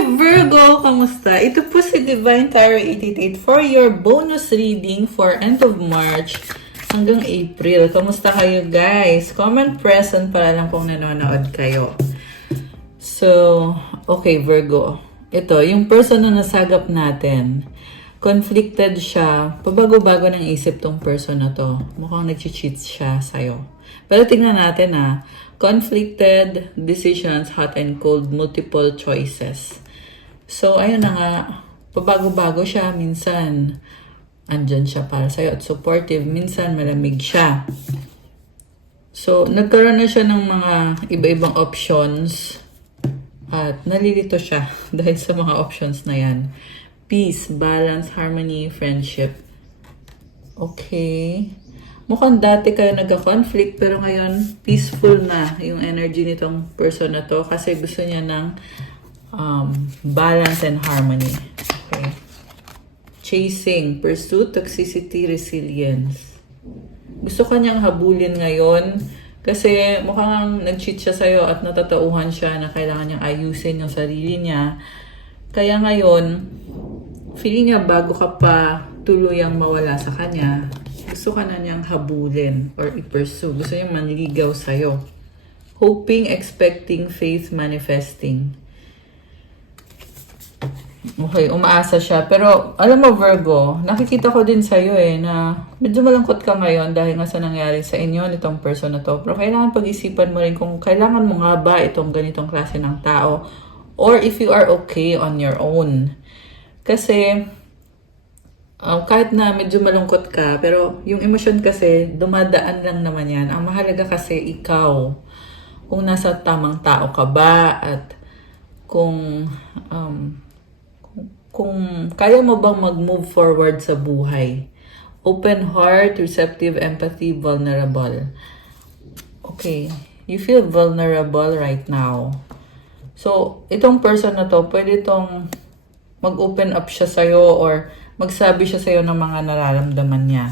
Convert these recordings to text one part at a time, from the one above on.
Hi Virgo! Kamusta? Ito po si Divine Tarot 88 for your bonus reading for end of March hanggang April. Kamusta kayo guys? Comment present para lang kung nanonood kayo. So, okay Virgo. Ito, yung person na nasagap natin, conflicted siya, pabago-bago ng isip tong person na to. Mukhang nag-cheat siya sa'yo. Pero tingnan natin conflicted decisions, hot and cold, multiple choices. So, ayun na nga, pabago-bago siya. Minsan, andyan siya para sa'yo at supportive. Minsan, malamig siya. So, nagkaroon na siya ng mga iba-ibang options at nalilito siya dahil sa mga options na yan. Peace, balance, harmony, friendship. Okay. Mukhang dati kayo nagka-conflict pero ngayon peaceful na yung energy nitong person na to kasi gusto niya ng balance and harmony. Okay. Chasing, pursuit, toxicity, resilience. Gusto ka niyang habulin ngayon kasi mukhang nag-cheat siya sa'yo at natatauhan siya na kailangan niyang ayusin yung sarili niya. Kaya ngayon, feeling niya bago ka pa tuluyang mawala sa kanya, gusto ka na niyang habulin or i-pursue. Gusto niyang manligaw sa'yo. Hoping, expecting, faith, manifesting. Okay, umaasa siya. Pero, alam mo Virgo, nakikita ko din sa'yo na medyo malungkot ka ngayon dahil nga sa nangyari sa inyo nitong person na to. Pero kailangan pag-isipan mo rin kung kailangan mo nga ba itong ganitong klase ng tao or if you are okay on your own. Kasi, kahit na medyo malungkot ka, pero yung emosyon kasi, dumadaan lang naman yan. Ang mahalaga kasi ikaw, kung nasa tamang tao ka ba, at kung kaya mo bang mag-move forward sa buhay. Open heart, receptive, empathy, vulnerable. Okay, you feel vulnerable right now. So, itong person na to, pwede itong mag-open up siya sa'yo or magsabi siya sa'yo ng mga nararamdaman niya.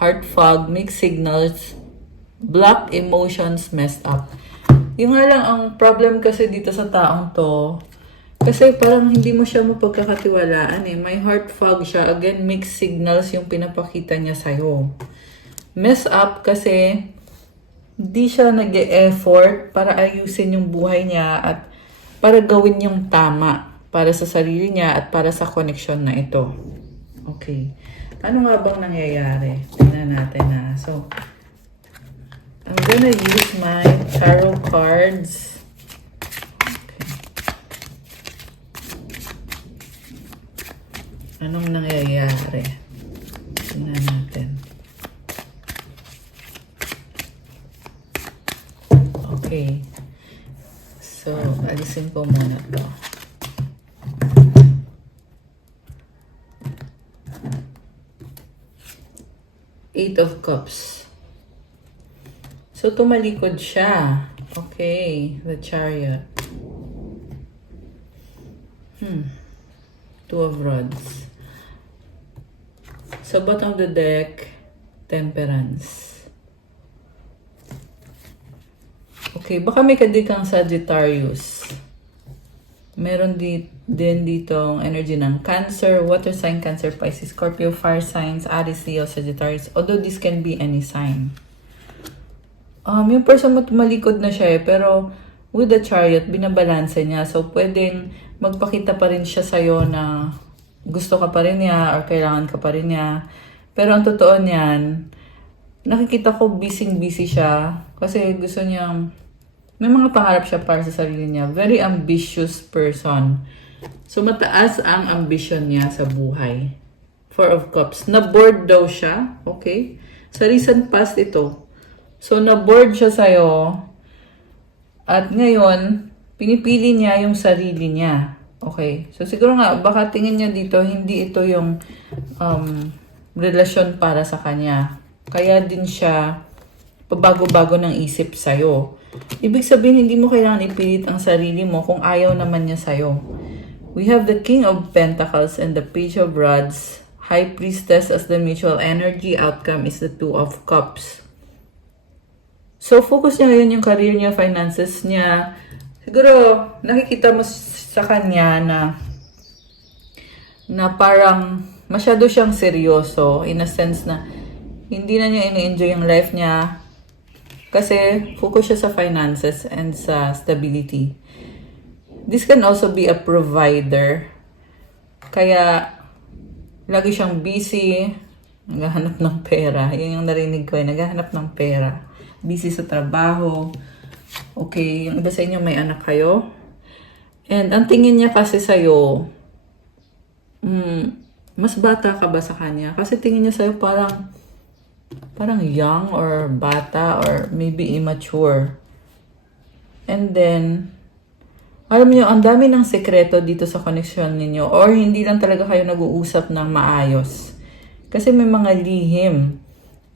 Heart fog, mixed signals, blocked emotions, messed up. Yung nga lang, ang problem kasi dito sa taong to, kasi parang hindi mo siya mapagkakatiwalaan May heart fog siya. Again, mixed signals yung pinapakita niya sa'yo. Mess up kasi hindi siya nag-e-effort para ayusin yung buhay niya at para gawin yung tama para sa sarili niya at para sa connection na ito. Okay. Ano nga bang nangyayari? Tingnan natin So, I'm gonna use my tarot cards. Okay. Anong nangyayari? Tingnan natin. Okay. So, alisin ko muna to. Eight of Cups. So, tumalikod siya. Okay. The Chariot. Two of Rods. Sa bottom of the deck, Temperance. Okay. Baka may kadikang Sagittarius. Meron din dito energy ng Cancer, water sign, Cancer, Pisces, Scorpio, fire signs, Aries, Leo, Sagittarius. Although this can be any sign. Yung person mo tumalikod na siya pero with the Chariot, binabalanse niya. So, pwedeng magpakita pa rin siya sa'yo na gusto ka pa rin niya or kailangan ka pa rin niya. Pero ang totoo niyan, nakikita ko busy siya kasi gusto niyang may mga pangarap siya para sa sarili niya. Very ambitious person. So, mataas ang ambition niya sa buhay. Four of Cups. Na-bored daw siya. Okay? Sa recent past ito. So, na-bored siya sa'yo. At ngayon, pinipili niya yung sarili niya. Okay? So, siguro nga, baka tingin niya dito, hindi ito yung relasyon para sa kanya. Kaya din siya pabago-bago ng isip sa'yo. Ibig sabihin, hindi mo kailangan ipilit ang sarili mo kung ayaw naman niya sa'yo. We have the King of Pentacles and the Page of Rods. High Priestess as the mutual energy. Outcome is the Two of Cups. So, focus niya ngayon yung career niya, finances niya. Siguro, nakikita mo sa kanya na parang masyado siyang seryoso in a sense na hindi na niya ini-enjoy yung life niya kasi focus siya sa finances and sa stability. This can also be a provider. Kaya lagi siyang busy, naghahanap ng pera. Yan yung narinig ko, naghahanap ng pera. Busy sa trabaho. Okay, yung iba sa inyo may anak kayo. And ang tingin niya kasi sa'yo, mas bata ka ba sa kanya? Kasi tingin niya sa'yo parang young or bata or maybe immature. And then, alam niyo, ang dami ng sekreto dito sa connection ninyo or hindi lang talaga kayo nag-uusap ng maayos. Kasi may mga lihim.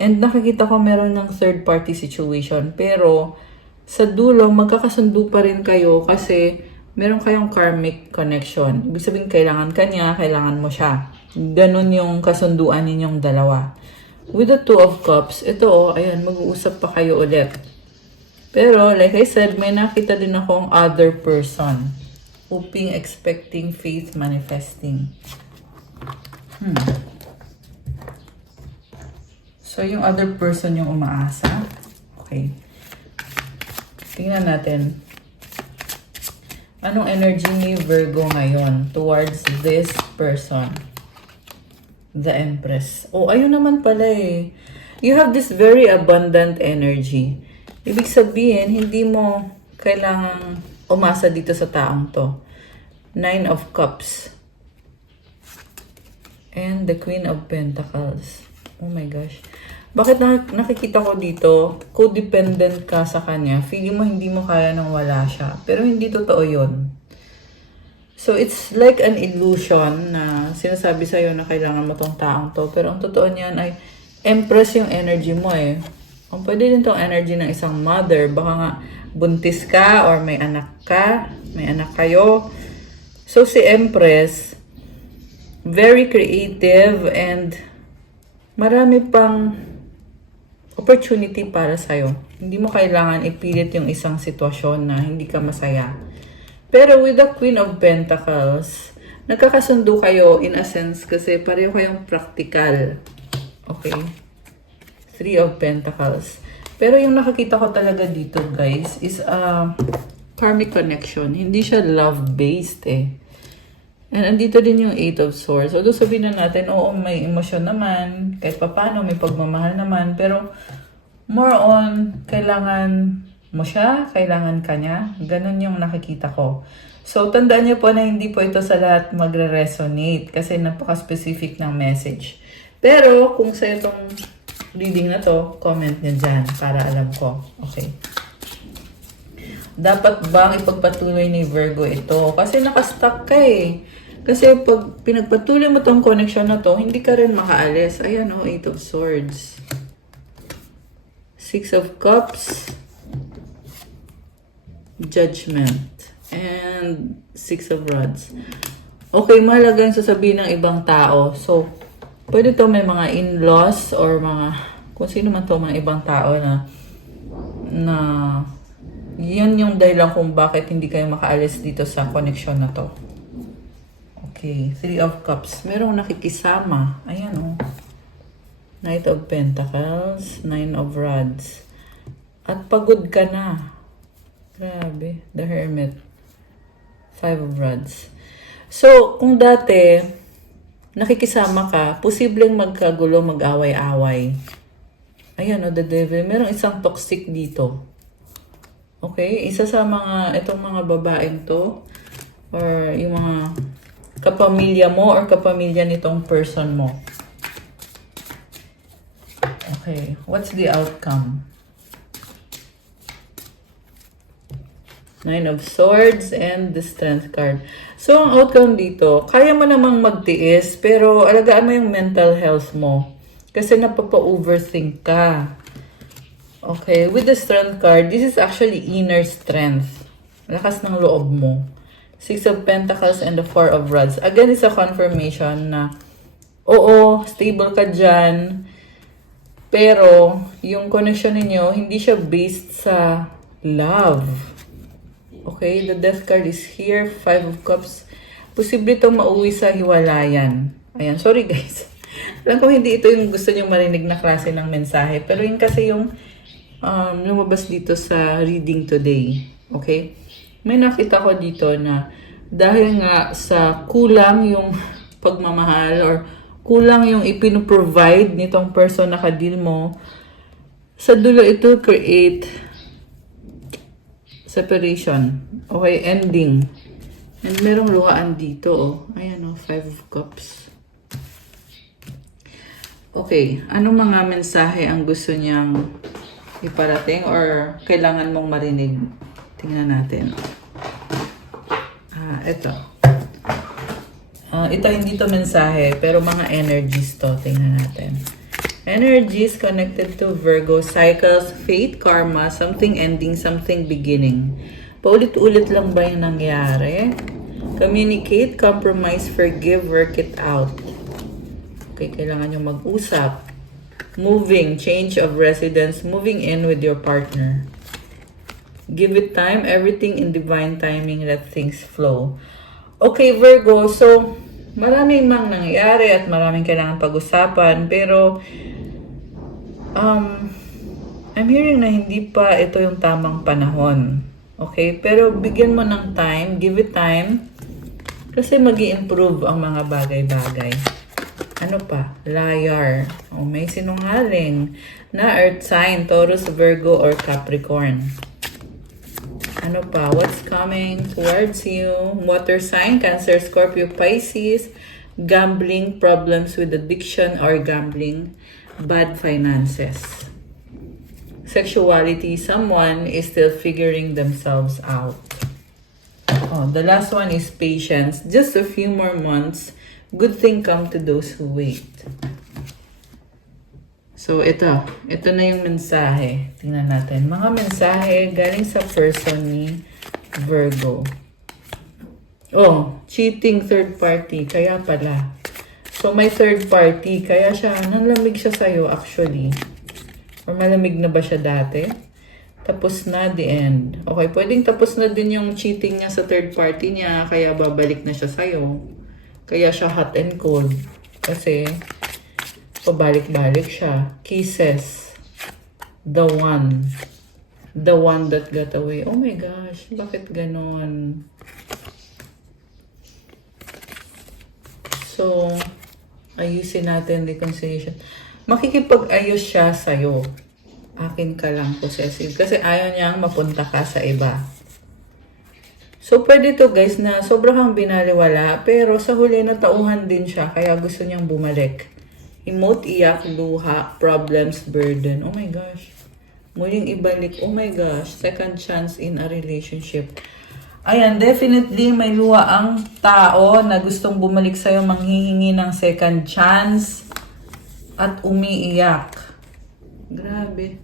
And nakikita ko meron ng third party situation. Pero sa dulo, magkakasundo pa rin kayo kasi meron kayong karmic connection. Ibig sabihin, kailangan ka niya, kailangan mo siya. Ganon yung kasunduan ninyong dalawa. With the Two of Cups, ito ayan, mag-uusap pa kayo ulit. Pero, like I said, may nakita din akong other person. Hoping, expecting, faith, manifesting. So, yung other person yung umaasa. Okay. Tingnan natin. Anong energy ni Virgo ngayon towards this person? The Empress. Oh, ayun naman pala eh. You have this very abundant energy. Ibig sabihin, hindi mo kailangang umasa dito sa taong to. Nine of Cups. And the Queen of Pentacles. Oh my gosh. Bakit nakikita ko dito, codependent ka sa kanya. Feeling mo hindi mo kaya nang wala siya. Pero hindi totoo yun. So, it's like an illusion na sinasabi sa'yo na kailangan mo tong taong to. Pero ang totoo niyan ay Empress yung energy mo eh. Ang pwede din tong energy ng isang mother. Baka nga buntis ka or may anak ka, may anak kayo. So, si Empress, very creative and marami pang opportunity para sa'yo. Hindi mo kailangan ipilit yung isang sitwasyon na hindi ka masaya. Pero with the Queen of Pentacles, nagkakasundo kayo in a sense kasi pareho kayong practical. Okay? Three of Pentacles. Pero yung nakakita ko talaga dito, guys, is a karmic connection. Hindi siya love-based eh. And andito din yung Eight of Swords. Although sabihin na natin, oo, may emosyon naman, kahit papano, may pagmamahal naman, pero more on, kailangan mo siya, kailangan ka niya. Ganun yung nakikita ko. So, tandaan niyo po na hindi po ito sa lahat magre-resonate kasi napaka-specific ng message. Pero, kung sa itong reading na to, comment niyo dyan para alam ko. Okay. Dapat bang ipagpatuloy ni Virgo ito? Kasi nakastuck ka eh. Kasi pag pinagpatuloy mo tong connection na to, hindi ka rin makaalis. Ayan o, Eight of Swords. Six of Cups. Judgment. And Six of Rods. Okay, mahalaga yung sasabihin ng ibang tao. So, pwede to may mga in-laws or mga, kung sino man to, mga ibang tao na yan yung dahilan kung bakit hindi kayo makaalis dito sa connection na to. Okay, Three of Cups. Merong nakikisama. Ayan o. Knight of Pentacles, Nine of Rods. At pagod ka na. Grabe. The Hermit. Five of Rods. So, kung dati, nakikisama ka, posibleng magkagulo, mag-away-away. Ayan o, the Devil. Merong isang toxic dito. Okay? Isa sa itong mga babaeng to, or yung mga kapamilya mo or kapamilya nitong person mo. Okay. What's the outcome? Nine of Swords and the Strength card. So, ang outcome dito, kaya mo namang magtiis, pero alagaan mo yung mental health mo. Kasi napapa-overthink ka. Okay, with the Strength card, this is actually inner strength. Lakas ng loob mo. Six of Pentacles and the Four of Rods. Again, it's a confirmation na, oo, stable ka dyan, pero yung connection ninyo, hindi siya based sa love. Okay, the death card is here. 5 of Cups. Posible itong mauwi sa hiwalayan. Ayan, sorry guys. Alam ko hindi ito yung gusto nyo marinig na klase ng mensahe. Pero yun kasi yung lumabas dito sa reading today. Okay? May nakita ko dito na dahil nga sa kulang yung pagmamahal or kulang yung ipinoprovide nitong person na kadil mo, sa dulo ito create separation. Okay, ending. And merong luhaan dito, oh. Ayan, oh, 5 of Cups. Okay, anong mga mensahe ang gusto niyang iparating or kailangan mong marinig? Tingnan natin. Ito. Ito hindi to mensahe, pero mga energies to. Tingnan natin. Energies connected to Virgo, cycles, fate, karma, something ending, something beginning. Paulit-ulit lang ba yung nangyari? Communicate, compromise, forgive, work it out. Okay, kailangan nyo mag-usap. Moving, change of residence, moving in with your partner. Give it time, everything in divine timing, let things flow. Okay, Virgo, so maraming mang nangyayari at maraming kailangan pag-usapan, pero I'm hearing na hindi pa ito yung tamang panahon. Okay? Pero bigyan mo ng time, give it time, kasi mag-i-improve ang mga bagay-bagay. Ano pa? Liar. O may sinungaling na earth sign, Taurus, Virgo, or Capricorn. Ano pa? What's coming towards you? Water sign, Cancer, Scorpio, Pisces. Gambling, problems with addiction or gambling. Bad finances. Sexuality, someone is still figuring themselves out. Oh, the last one is patience. Just a few more months. Good thing come to those who wait. So, ito na yung mensahe. Tingnan natin. Mga mensahe galing sa person ni Virgo. Oh, cheating third party. Kaya pala. So, may third party. Kaya nanlamig siya sa'yo actually. Or malamig na ba siya dati? Tapos na, the end. Okay, pwedeng tapos na din yung cheating niya sa third party niya. Kaya babalik na siya sa'yo. Kaya siya hot and cold. Kasi pabalik-balik siya. Kisses. The one. The one that got away. Oh my gosh, bakit ganon? So, ayusin natin reconciliation. Makikipag-ayos siya sa'yo. Akin ka lang possessive. Kasi ayaw niyang mapunta ka sa iba. So, pwede to guys na sobrang binaliwala. Pero sa huli na tauhan din siya. Kaya gusto niyang bumalik. Emote, iyak, luha, problems, burden. Oh my gosh. Muling ibalik. Oh my gosh. Second chance in a relationship. Ayan, definitely may luha ang tao na gustong bumalik sa'yo, manghihingi ng second chance at umiiyak. Grabe.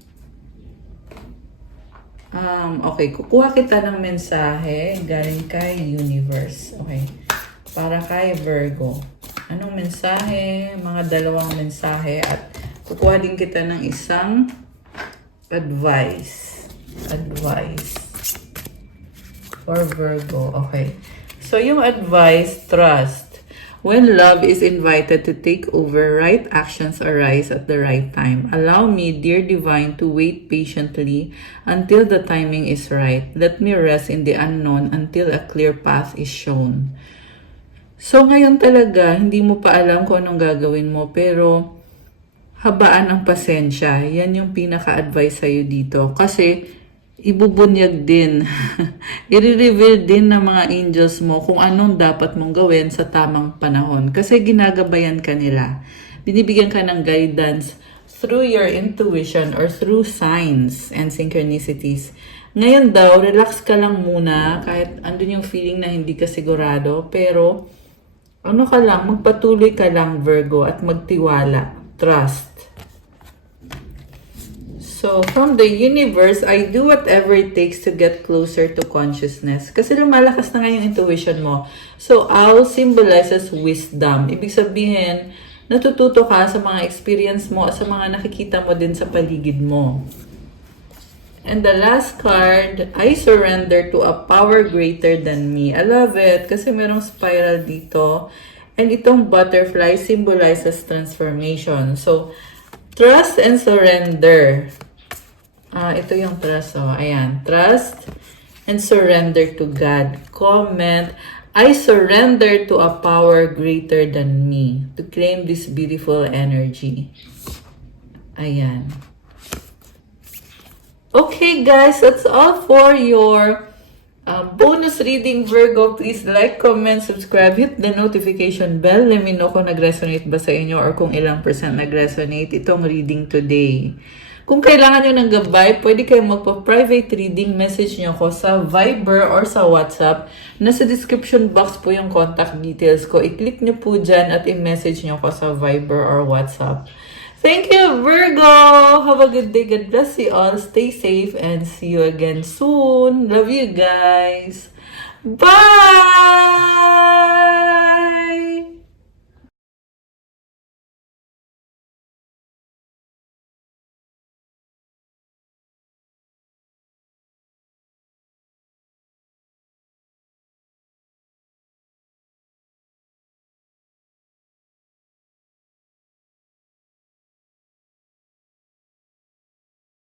Okay, kukuha kita ng mensahe galing kay Universe. Okay. Para kay Virgo. Anong mensahe? Mga dalawang mensahe at kukuha din kita ng isang advice. Advice. For Virgo. Okay. So, yung advice, trust. When love is invited to take over, right actions arise at the right time. Allow me, dear divine, to wait patiently until the timing is right. Let me rest in the unknown until a clear path is shown. So, ngayon talaga, hindi mo pa alam kung anong gagawin mo, pero habaan ang pasensya. Yan yung pinaka-advice sa'yo dito. Kasi, ibubunyag din. I-reveal din ng mga angels mo kung anong dapat mong gawin sa tamang panahon. Kasi ginagabayan ka nila. Binibigyan ka ng guidance through your intuition or through signs and synchronicities. Ngayon daw, relax ka lang muna kahit andun yung feeling na hindi ka sigurado. Pero, ano ka lang, magpatuloy ka lang Virgo at magtiwala. Trust. So, from the universe, I do whatever it takes to get closer to consciousness. Kasi lumalakas na nga yung intuition mo. So, owl symbolizes wisdom. Ibig sabihin, natututo ka sa mga experience mo at sa mga nakikita mo din sa paligid mo. And the last card, I surrender to a power greater than me. I love it kasi merong spiral dito. And itong butterfly symbolizes transformation. So, trust and surrender. Ito yung trust. Oh, ayan. Trust and surrender to God. Comment, I surrender to a power greater than me to claim this beautiful energy. Ayan. Okay, guys, that's all for your bonus reading, Virgo. Please like, comment, subscribe, hit the notification bell. Let me know kung nag-resonate ba sa inyo or kung ilang percent nag-resonate itong reading today. Kung kailangan nyo ng gabay, pwede kayo magpa-private reading. Message nyo ko sa Viber or sa WhatsApp. Nasa description box po yung contact details ko. I-click nyo po dyan at i-message nyo ko sa Viber or WhatsApp. Thank you, Virgo! Have a good day. God bless you all. Stay safe and see you again soon. Love you guys. Bye!